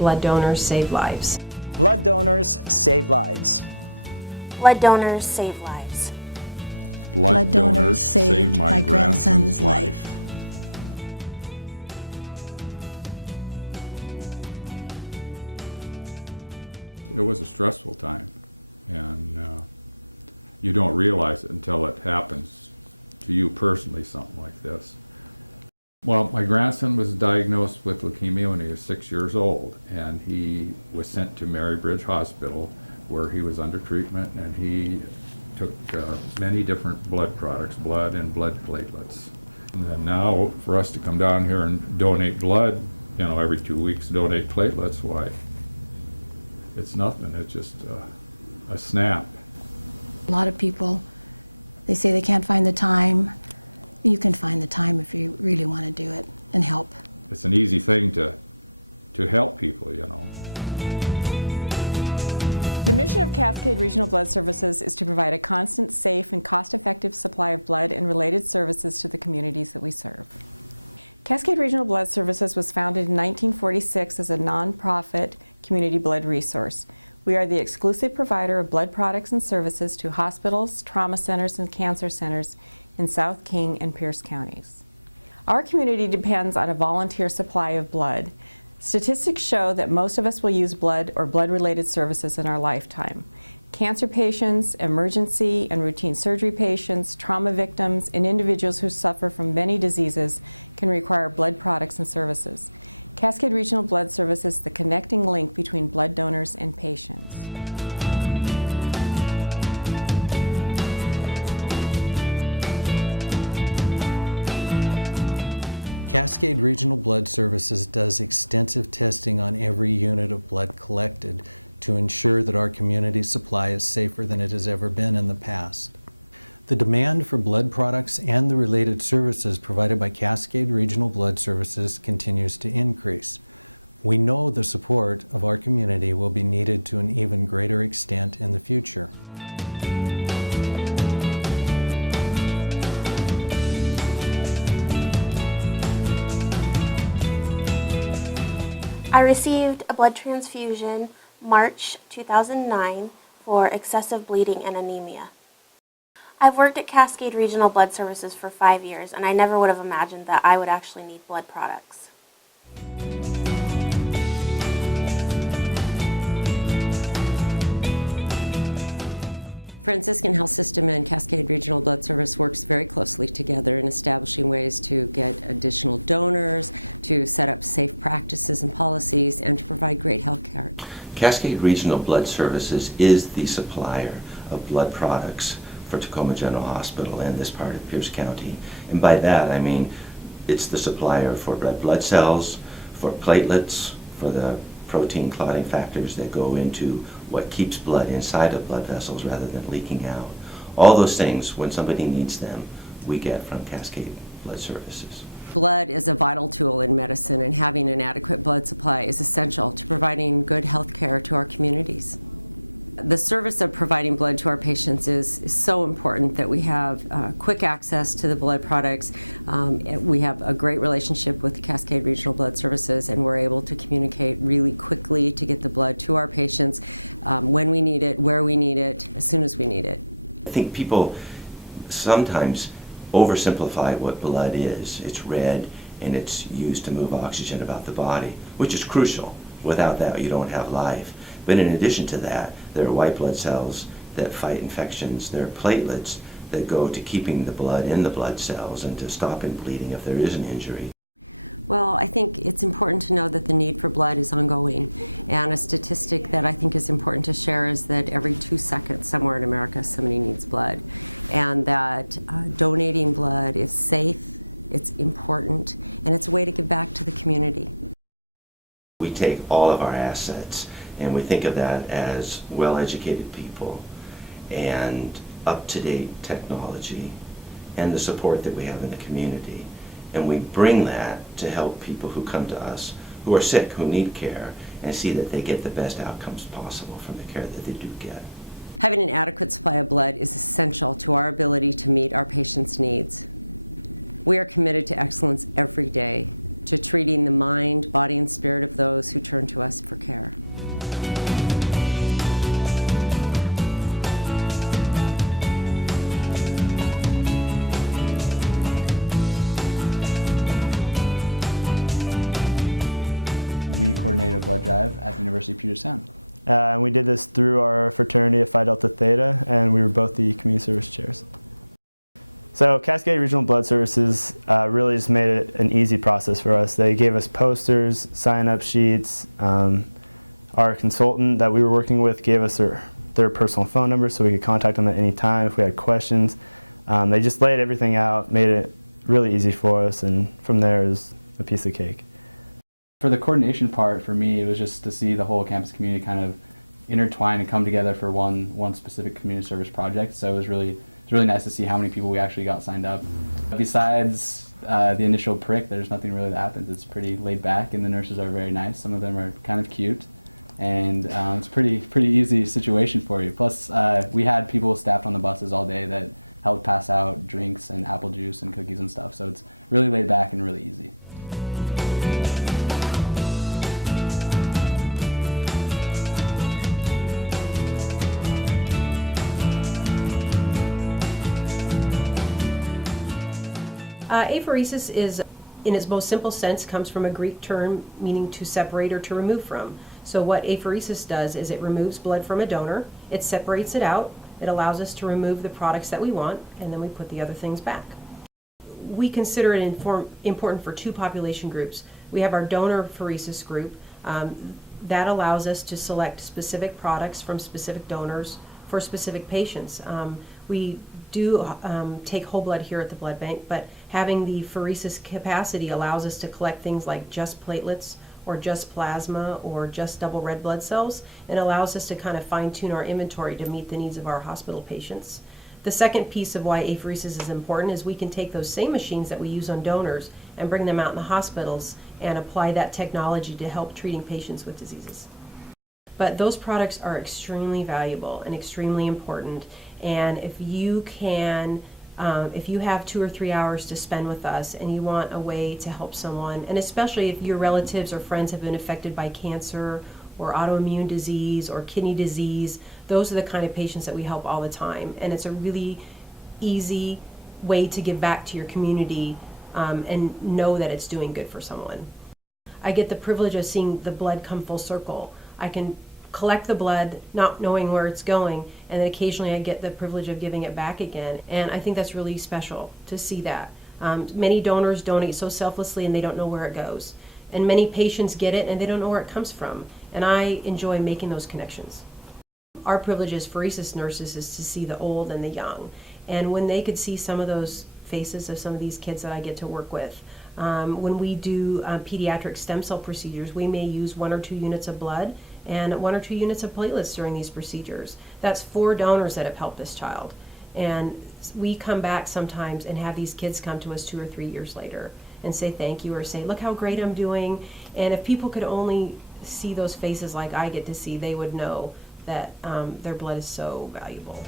Blood donors save lives. Blood donors save lives. Blood donors save lives. Blood donors saved my grandson's life. It was a stressful time, and you don't realize it until it happens to you personally, something like this. Well, my grandson was diagnosed with leukemia when he was 6 years old, and he was sent to Marybridge Hospital where he was under treatment, and he took many different blood products, blood and blood platelets. And then now for us to come down here and donate blood, you know, every 2 weeks, donate platelets, why, it's nothing. It's just a snap. A lot of people, they say they can't find the time. You can find the time if you really want to do it and help. It's an easy thing to help people, you know. The mission of Cascade Regional Blood Services is to provide a constant, safe, and cost-effective supply of blood and related services to the communities that we serve. Cascade Regional Blood Services was founded in 1946 as a non-profit community blood resource. We are the exclusive provider of blood products and services to hospitals, trauma centers, and cancer centers in South King and Pierce counties. Our community depends on a volunteer supply of blood. Statistics show that most of us will use blood or blood-related services in our lifetime. Cancer patients, emergency and routine surgery patients, trauma victims, and individuals who suffer from many diseases can require blood products and services. Cascade Regional Blood Services is the connecting link between blood donors and patients. Cascade Regional Blood Services does extensive testing on every unit of blood collected to ensure that our community supply is safer than it has ever been in the past. The demand for blood products and the related services provided by Cascade Regional Blood Services continues to increase. We know the support of our community will be needed to an even greater extent in the future. I received a blood transfusion March 2009 for excessive bleeding and anemia. I've worked at Cascade Regional Blood Services for 5 years, and I never would have imagined that I would actually need blood products. Franciscan Health System and Cascade Regional Blood Service works very closely together in establishing ways to get additional donors, to set up safe practices and policies, and to provide great health care. Cascade Regional Blood Services is the supplier of blood products for Tacoma General Hospital and this part of Pierce County. And by that I mean it's the supplier for red blood cells, for platelets, for the protein clotting factors that go into what keeps blood inside of blood vessels rather than leaking out. All those things, when somebody needs them, we get from Cascade Blood Services. Blood is a vital tool in medicine, and having an adequate blood supply is essential to providing good health care to our communities. The service of providing blood to our patients is so important that we have quick access to the blood products. We have a great relationship with Cascade Regional Blood Services, and we're able to communicate really quickly to get the blood to our patients when we need it, where we need it, as soon as we need it. I think people sometimes oversimplify what blood is. It's red and it's used to move oxygen about the body, which is crucial. Without that, you don't have life. But in addition to that, there are white blood cells that fight infections. There are platelets that go to keeping the blood in the blood cells and to stopping bleeding if there is an injury. Well, I think it's important to know that the need for blood is ongoing. And a statistic that I think is important to share is that every 2 seconds somewhere in America somebody needs blood. And that donating blood is safe, it's important, and it's a way to give back to the community. We take all of our assets and we think of that as well-educated people and up-to-date technology and the support that we have in the community. And we bring that to help people who come to us who are sick, who need care, and see that they get the best outcomes possible from the care that they do get. Having an adequate supply of blood is essential to our ability to meet our patients' needs. We are committed to excellence every day to treating the mind, body, and spirit of those who turn to us for care. We coordinated a blood drive at the University of Puget Sound. And we did this through our fraternity of Phi Delta Theta, and we were both the community service chairs. So Cascade Regional Blood Services really just made it an easy process for us. They gave us posters, sign-up sheets. Our consultant that we were working with gave us their personal phone number so we could contact them at any time if we had questions. They just laid everything out, made it really easy for us, and from there it was a piece of cake. For the coordination part, for me, it was just to see the whole campus community kind of intertwine and come together for one specific community service project. So it was really nice to see how many people we actually got signed up. Besides the initial prick, there's nothing really that happens. It's pretty laid back, and the nurses are very nice. Some of them are kind of cute, and it's a pretty easy situation for you. Plus, we had people staffed on the buses all day that helped pass out drinks and apple juice and cookies and stuff. So it's really laid back and really easy. Apheresis is, in its most simple sense, comes from a Greek term meaning to separate or to remove from. So what apheresis does is it removes blood from a donor, it separates it out, it allows us to remove the products that we want, and then we put the other things back. We consider it important for two population groups. We have our donor pheresis group. That allows us to select specific products from specific donors for specific patients. We do take whole blood here at the blood bank, but having the pheresis capacity allows us to collect things like just platelets or just plasma or just double red blood cells, and allows us to kind of fine-tune our inventory to meet the needs of our hospital patients. The second piece of why apheresis is important is we can take those same machines that we use on donors and bring them out in the hospitals and apply that technology to help treating patients with diseases. But those products are extremely valuable and extremely important, and if you have 2 or 3 hours to spend with us and you want a way to help someone, and especially if your relatives or friends have been affected by cancer or autoimmune disease or kidney disease, those are the kind of patients that we help all the time. And it's a really easy way to give back to your community and know that it's doing good for someone. I get the privilege of seeing the blood come full circle. I can collect the blood not knowing where it's going, and then occasionally I get the privilege of giving it back again. And I think that's really special to see that. Many donors donate so selflessly and they don't know where it goes. And many patients get it and they don't know where it comes from. And I enjoy making those connections. Our privilege as pheresis nurses is to see the old and the young. And when they could see some of those faces of some of these kids that I get to work with, when we do pediatric stem cell procedures, we may use 1 or 2 units of blood and 1 or 2 units of platelets during these procedures. That's 4 donors that have helped this child. And we come back sometimes and have these kids come to us 2 or 3 years later and say thank you, or say, look how great I'm doing. And if people could only see those faces like I get to see, they would know that their blood is so valuable.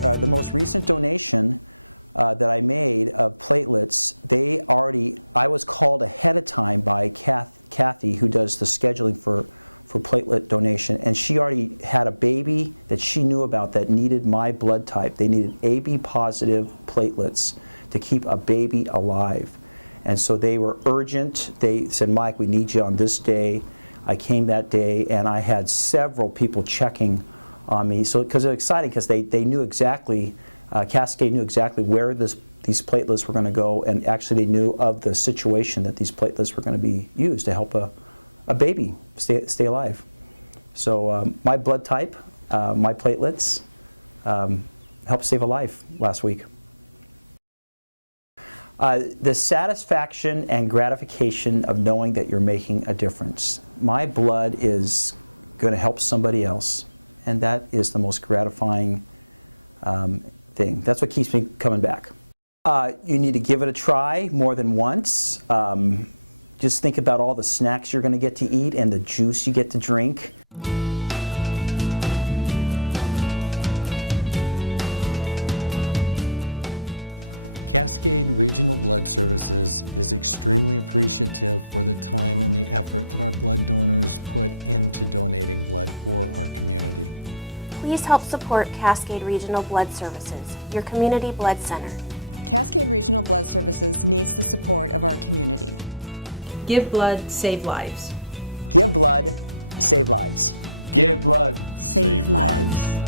The most recent donation that I made of platelets, I was called ahead of time by Kathy, who does the scheduling for platelet donation, and she already had a baby that she knew about that needed my blood type. They needed AB positive platelets to keep a baby alive. And so they were urgent. They said, Mike, we need you on this day. I came that day, and I had several people checking on me. So, because it was exciting, because they knew exactly, Cascade knew exactly where these platelets were going to go, and actually they knew of the situation that these platelets were going to be used to help a baby stay alive. So my blood type, my platelets, helped save a life last week. The satisfaction and gratification of knowing that you're making a difference. My blood is going to help somebody else, and that is the most gratifying thing. That's what keeps me coming back. You need to give it a try more than once. Just think about all the snacks you're going to get to eat and the juice you get to drink. Cascade Regional Blood Services is extremely appreciative for the time and the effort that our blood donors put into donating blood for our community. Please help support Cascade Regional Blood Services, your community blood center. Cascade Regional Blood Services needs the support of our community. Give blood, save lives. Give blood, save lives. Give blood. Save lives.